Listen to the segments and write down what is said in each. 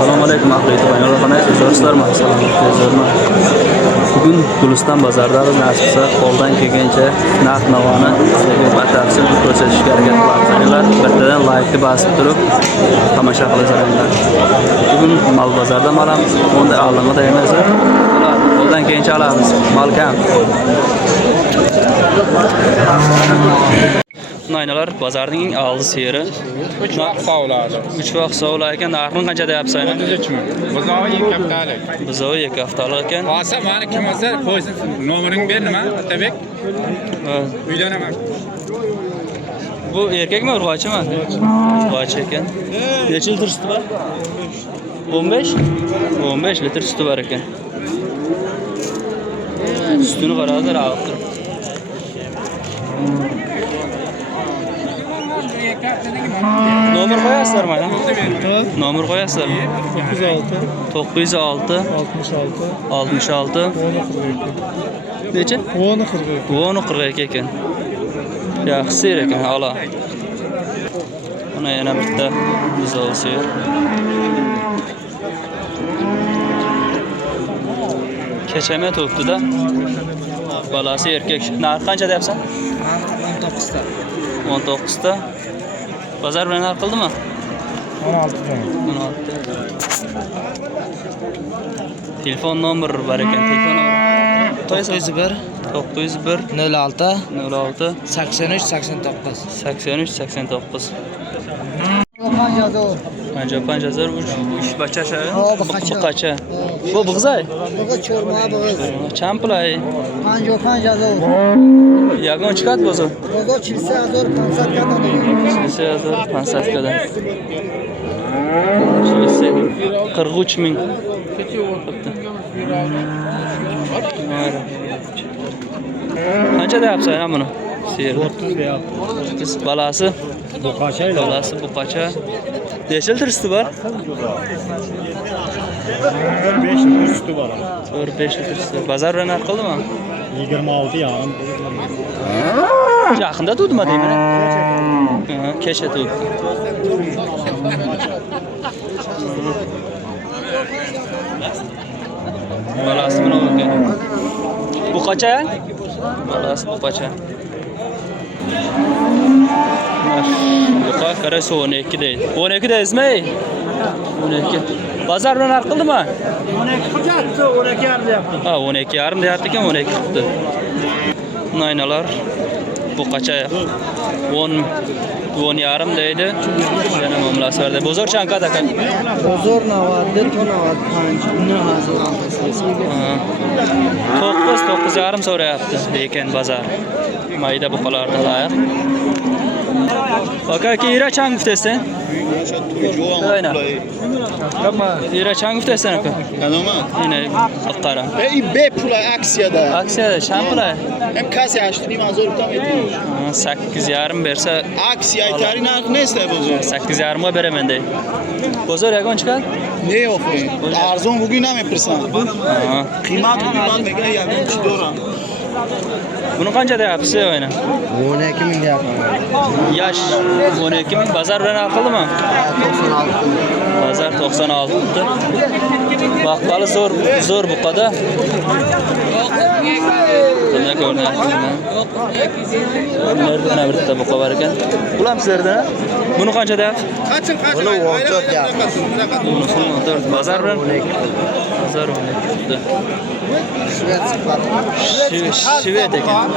Assalomu alaykum ahli yo'llar qanday so'rasizlarmi? Assalomu Bugun Guliston bozoridamiz. Nasibsa qo'ldan kelgancha narx-navoni sizlarga batafsil ko'rsatishga harakat qilamiz. Bittadan like bosib turib tomosha qilasizlar. Bugun mal bozorda olamiz. Unda alamada emas. Qo'ldan kelgancha olamiz. Mal kam. Aynalar bozorning eng oldi seri 3 vaqt sovladi. 3 vaqt sovlar ekan. Narxini qancha deyapsan? 33 ming. Buzovi 2 haftalik. Buzovi 2 haftalik ekan. Olsa meni kim olsa qo'ysin. Nomeringni ber nima? Otabek. Uylanaman. Bu erkakmi, urg'ochimi? Urg'och ekan. Necha litr suti bor? 15? 15 litr suti bor ekan. Sutini qaranglar, olib Nomer qo'yasizlarmi? Nomer qo'yasizlarmi? 906 66 necha? 1042 ekan. Yaxshi ser ekan, ala. Mana yana bitta buzov ser. Kechama to'pdi-da. Balasi erkak. Narx qancha deyapsan? 19 ta. 19 ta. Bozor bilan narx qildimi? 16 ta. 16. Telefon nomeri bor ekan. Telefon nomeri. 901 901 06 06 83 89. 83 89. Panjado. 53 bacha shay. Buqacha. Buqacha. Bu bug'zay. Buqa cho'rma bug'iz. Champulay. Panjado. Yagon chiqadi bo'zi. Buqa 40500 kadar. 500 kadar. 43 ming. Qancha deyapsan ham buni? Ser. 30 deyapti. Balasi. Buqacha. Balasi buqacha. Necha litr suti bor? 5 litr suti bor. 5 litr suti. Bozor bilan narx qildimi? 26 yarim. Yaqinda tutma deyman. Kecha tutdi. Balasi bilan o'tgan. Bu qacha? Balasi bu qacha. Buqa qarasa 12 deydi. 12 deysizmi? 12. Bozor bilan narx qildimi? 12 qilyapti, 12 yarim deyapti. Ha, 12 yarim deyapti ekan, 12 qildi. Naynalar bu qacha 10 yarim deydi. Yana mamlasi var. Bozor chankada ekan. Bozor navadi, to'navad, panj, uni hazır altasınız. 9 yarim so'rayapti lekin bozor. Mayda buqalarda layiq. Aka ira chang guftesin? Aynen. İra chang guftesin aka? Kanama. Yine bakkara. B pulay aksiyada. Aksiyada şampulay. Hem kase açtırayım azor tam etmiyor. 8 yarim berse Aksiya aytarın narkı ne ister bozor? 8 yarımga beraman dey. Bozor yagon chiqadi? Ne yok bu? Arzon bugün ne yapırsan? Kıymat bugün bal mega yani doğru. Buni qancha deyapsiz oyna? 12 ming deyapti. Yaş 12 ming. Bozor bilan narx qildimi? 96. Bozor 96. Vaqtali zo'r buqada. Qanday ko'rinyapti? Nerede bitta buqa bor ekan? Bular sizlardan? Buni qancha deyapsiz? Kaçın. Bunu 14 deyapti. Buni 14. Bozor bilan 12. Bozor 12. Shved sifat. Shved ekan.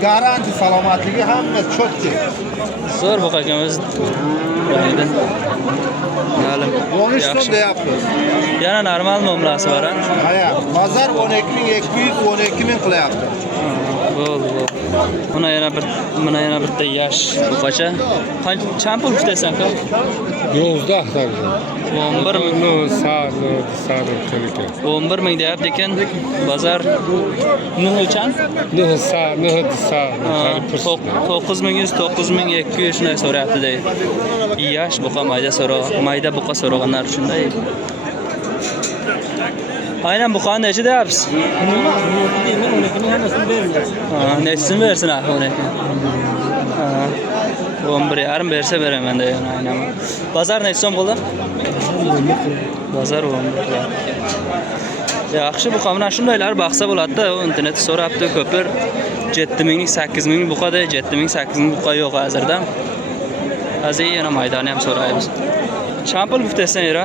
Garanti salomatligi hamma çok ki. Zo'r buqa ekan o'zi. Mayda. Ma'lum. 13 so'm deyapmiz. Yana normal muomalasi bor a? Aya, bozor 12200, 12000 qilyapti. Bo'ldi. Mana yana bitta yash buqacha. Qancha pul kutasan aka? 19 tabii. 11 ming. No, sağ tehlike. 11 ming deyapti ekan. Bozor nuchan? Ne sağ. 9100, 9200 shunday so'rayapti deydi. Yash buqa mayda buqa so'raganlar shunday. Aynen buqani necha deyapsiz? Nechasini bersin axir 12? 11 yarim bersa beraman deyman aynan. Bozor necha so'm bo'ldi? Bozor 11 lira. Yaxshi, bu qamdan shundaylar baqsa bo'ladi-da, internet so'rabdi, ko'plar 7000 8000 buqada, 7000 8000 buqa yo'q hozirda. Hozir yana maydonni ham so'raymiz. Champol guftasidan yura.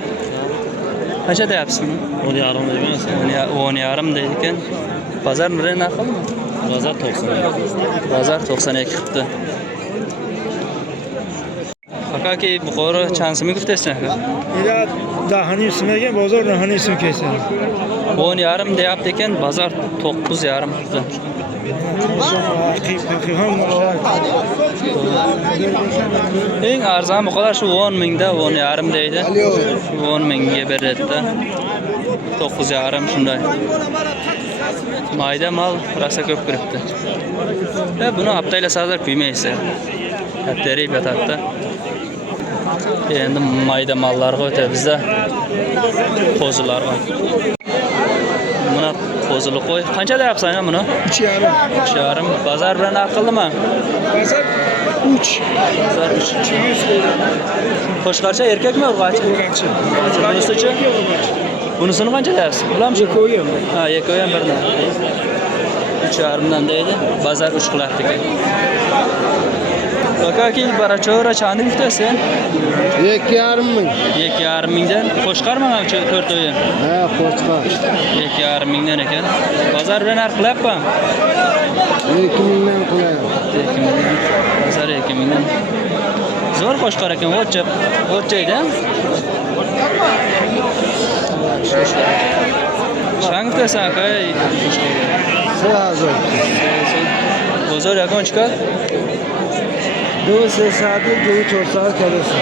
Qancha deyapsiz? 10,5 deymansiz. 10,5 deydi ekan. Bozor nima narximi? Bozor 90. Bozor 92 qipti. Akaki buqori chansimi guftasidan. Ila dahani ismiga bozor dahani ismi kelsa. 10,5 deyapti ekan, bozor 9,5 qipti. Eng arzon buqalar shu 10 mingda 10,5 deydi. 10 mingga beradi-da. 9,5 shunday. Mayda mal rasa ko'p kiribdi. Ya buni aptaylasazlar kuymaysa. Kattarib yotadi. Endi mayda mallarga o'tamiz-da. Qo'zilar bor. Buni qo'zili qo'y. Qancha deyapsan buni? 3,5. 3,5. Bozor bilan aqldimi? Bozor 3. Bozor 300. Qo'shqarcha erkakmi, urg'achi? Urg'achi. Bunisichi? Bunisini qancha deyapsiz? Bilamchi? Ko'yim. Ha, yekoy ham birdan. 3,5 dan deydi. Bozor 3 qilyapti ekan. Akaki barachora chani guftasi? 2,5 ming. 2,5 mingdan qo'shqarmi ham 4 o'yin? Ha, qo'shqar. 2,5 mingdan ekan. Bozor bilan narx qilyapmi? 2 mingdan qo'yadi. 2 mingdan. Bozor 2 mingdan. Zo'r qo'shqar ekan, o'tchaydi. Shang guftasi akay. Sразу. Bozor yakon chiqadi. 260, 240 kalesi.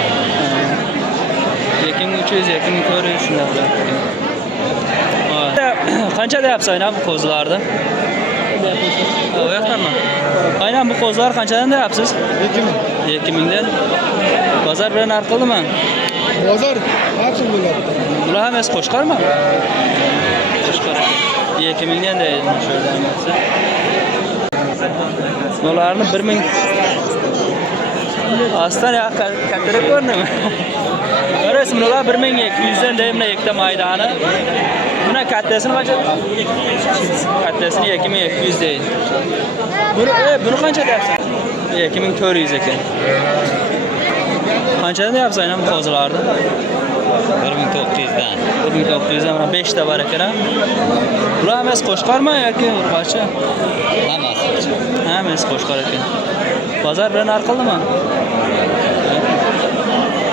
2300, 2400 shunday qilyapti. Qancha deyapsan bu qo'zlarni? O yoqdanmi? Aynan bu qo'zlar qanchadan deyapsiz? 2 mingdan. Bozor bilan narx qildimi? Bozor qancha bo'ladi? Bular ham es qo'shqarmi? Qo'shqar. 2 mingdan deydi shu yerdan. Bularni 1 ming Aslan ya kattaroq ko'rindimi? Qaraysiz, bular 1200 dan deyman ikkita maydoni. Buna kattasini qancha? Kattasini 2200 deydi. Buni qancha deyapsan? 2400 ekan. Qanchadan deyapsan ham qo'zilarni? 1900 dan. 1900 dan mana 5 ta bor ekan. Bular ham qo'shqarmi yoki urg'achi? Hammasi. Hammasi qo'shqar ekan. Bozor bilan narx qildimi?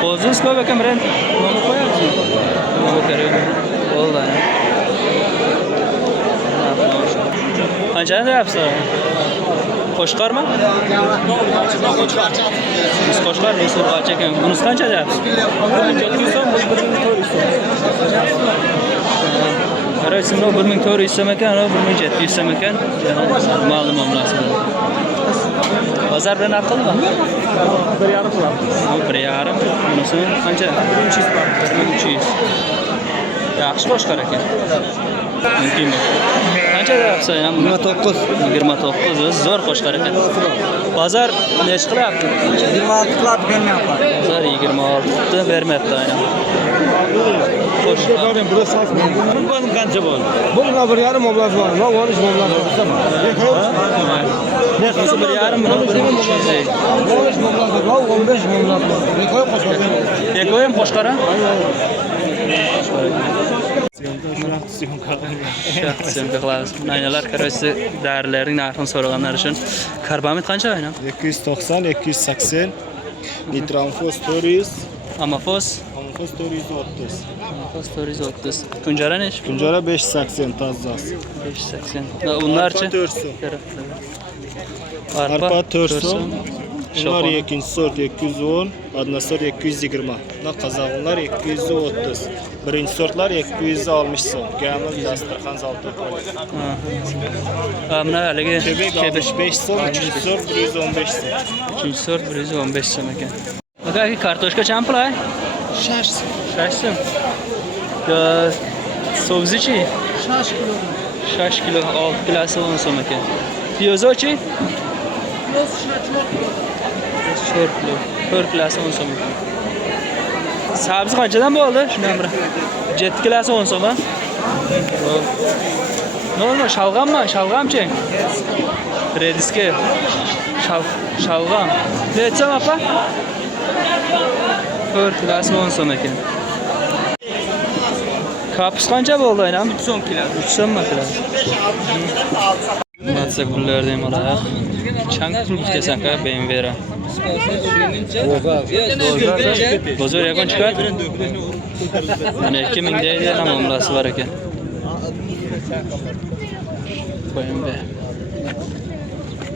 Qo'zingiz ko'p ekan, bilan nima qo'yapsiz? Nima kerak? Bo'ldi. Qanchadan deyapsiz? Qo'shqarmi? Biz qo'shqar, biz urg'achi ekan. Bunisi qancha deyapsiz? 200 so'm, 1400 so'm. Qaraysiz, 1400 so'm ekan, 1700 so'm ekan. Ma'lum munosabati. Bozor bilan narx qildimi? 1,5 qiladi. 1,5. Bunisi qancha? 1300 bor. 1300. Yaxshi qo'shqar ekan. Mumkinmi? Qancha deyapsan ham? 29. 29. Zo'r qo'shqar ekan. Bozor nech qilyapti? 26 qilib bermayapti. Bozor 26 ta bermayapti aynan. Qo'shqar. Bunun qancha bo'ldi? Bu 1,5 mablag' bor. Va olish mablag' bor. Ne qilsa 1,5 million 300 deydi. Olish mablag' bor. 15 mablag' bor. Rekoy qo'shadi. Ekoy ham qo'shqar ha? Syomka qilamiz. Aynalar qaraysiz, darilarning narxini so'raganlar uchun karbamid qancha aynan? 290, 280. Nitramfos 400. Amafos Amfos 430. Amafos 430. Kunjara nech? Kunjara 580 tozasi. 580. Bunlarchi? 400. Arpa Arpa 400. Bunlar Sho'xona. ikinci sort 210, adına sort 220. Bunlar qazağınlar 230. Birinci sortlar 260 so'm. Gamil dasturxon zalda qo'yilgan. Mana haligi Kebek 65 so'm, üçüncü sort 115 so'm. Uchinchi sort 115 so'm ekan. Aka kartoshka champilay? 6 so'm. 6 so'm. Sobzichi 6 kilo. 6 kilo, 6 kilosi 10 so'm ekan. Piyozochi 4 kilo, 4 kilosi 10 so'm ekan. Sabzi qanchadan bo'ldi? Shundan bir 7 kilosi 10 so'm. Normal shalg'ammi? Shalg'amchi? Rediski. Shalg'am. Necha apa? 4 kilosi 10 so'm ekan. Kapus qancha bo'ldi aynam? 3 so'm kilo. 3 so'mmi kilo? Matsak pullardan olayaq. Chang pul ketasan-ka BMW. Bozor yakın çıkar. Hani 2000 deydi ama umrası var ekan. BMW.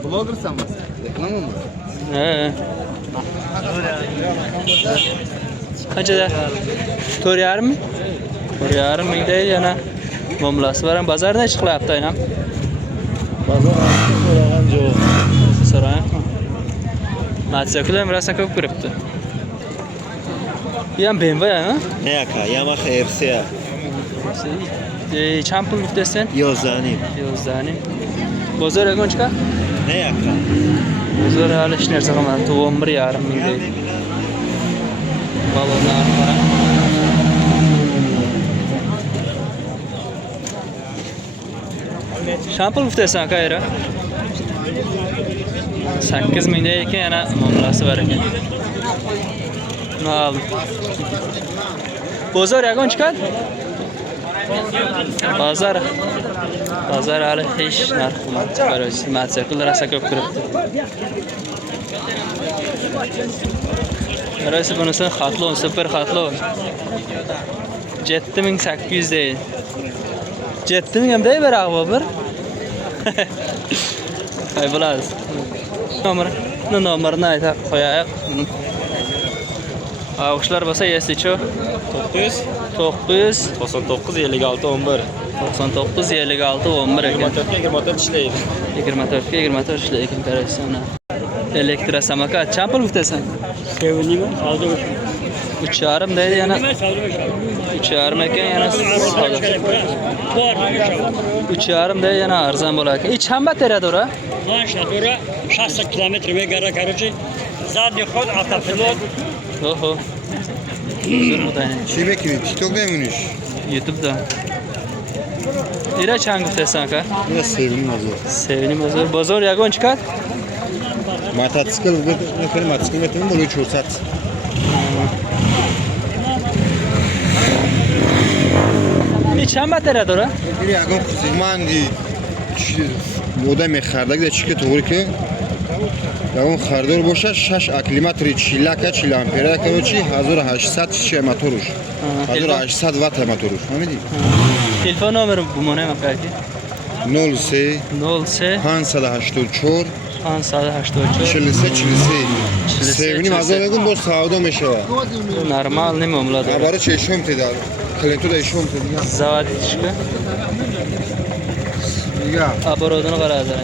Bloggersan mı? Reklama mı? He. Kaçada? 4,5 mi? 4,5 ming deydi yana. Umrası var. Bazarda chiqyapti aynam. Bazar so'ragan jo'q. So'rayapmi? Matsakular rosa ko'p kiribdi. Bu ham BMW ha? Ne yaka? Yamaha RCA. Çam pul müftesen? Yozanim. Yozanim. Bozor yakın çıkar? Ne yaka? Bozor hali iş neresi kalmadı. 11,5 ming deydi. Balonlar var. Şampul müftesen kayra? 8 ming deydi ki yana mamlası var ekan. Bunu aldım. Bozor yakın çıkar? Bazar hali hech narx qilmadi. Matsakular rosa ko'p kiribdi. Qaraysiz bunisi xatlon, super xatlon. 7800 deydi. 7000 ham dey beraq bir. Ay bilasiz. Nomerini aytib qo'yaylik. Avuşlar bo'lsa yesicho 900 99 56 11. 99 56 11 ekan. 24 ishlaydi. 24 ga 24 ishlaydi ekan qaraysan. Elektrosamokat champul uftasan. Sevinimi? Hozir 3,5 deydi yana. 3,5 ekan yana savdo. 3,5 deydi yana arzon bo'lar ekan. Ich ham batariyada ura? Natura 60 километров вегара, короче, задний ход, автопилот. Oho. Uzun bu da ne? Şey bekliyor. TikTok'da mıymış? YouTube'da. İra çangı uftasan ka? Biraz sevimli oluyor. Sevinim bozor. Bozor yagon çıkar. Motosikl, motosikl vetimi buluyor çoğusat. Hiç hem batariyada ura? Bir yagon kuzman di. Moda mekhardak da çıkıyor doğru ki. Yagon khardor boşa 6 aklimatri çilaka çilampera короче 1800 motoruş. 1800 watt motoruş. Hamidi. Telefon numarı bu mu ne makaki? 03 03 584 584 Chilisi. Sevini mazalagun bo savdo meshava. Normal ne mamlada? Abara cheshom teda. Klientu da ishom teda. Zavod ishga. Ya. Оборудование qaradi.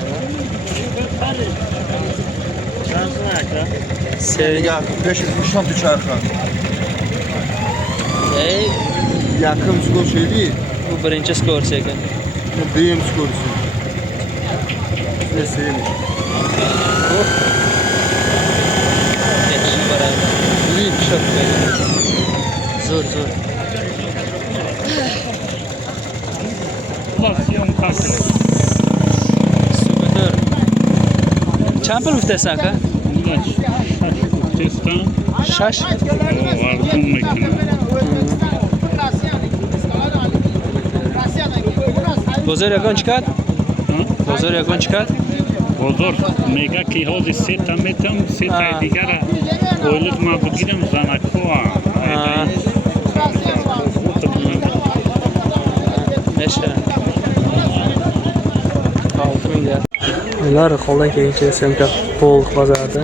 Sevga 500 tu çarxa. Ey, Yakın skor şey değil. bu birinchi skor ekan. Bu deyim skorusu. Ne sevmiş. Yaxshi qaradi. Link shot. Zo'r. Skuter. Champul uftasan ka? Shash. Bozor yakın çıkar. Bozor yakın çıkar. Bozor, mega ki hozi seta metam, seta digara. Oylut ma bugidem zanakoa. Neşe. 6 milyar. Ular qo'ldan kelgancha semka to'liq bozorda.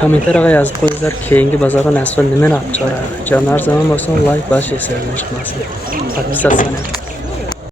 Kommentariyga yozib qo'yinglar, keyingi bozorga nasibda nimani olib chiqaradi. Jonlar zamon bo'lsin, like, bosh, share qilmasin. Podpisatsiya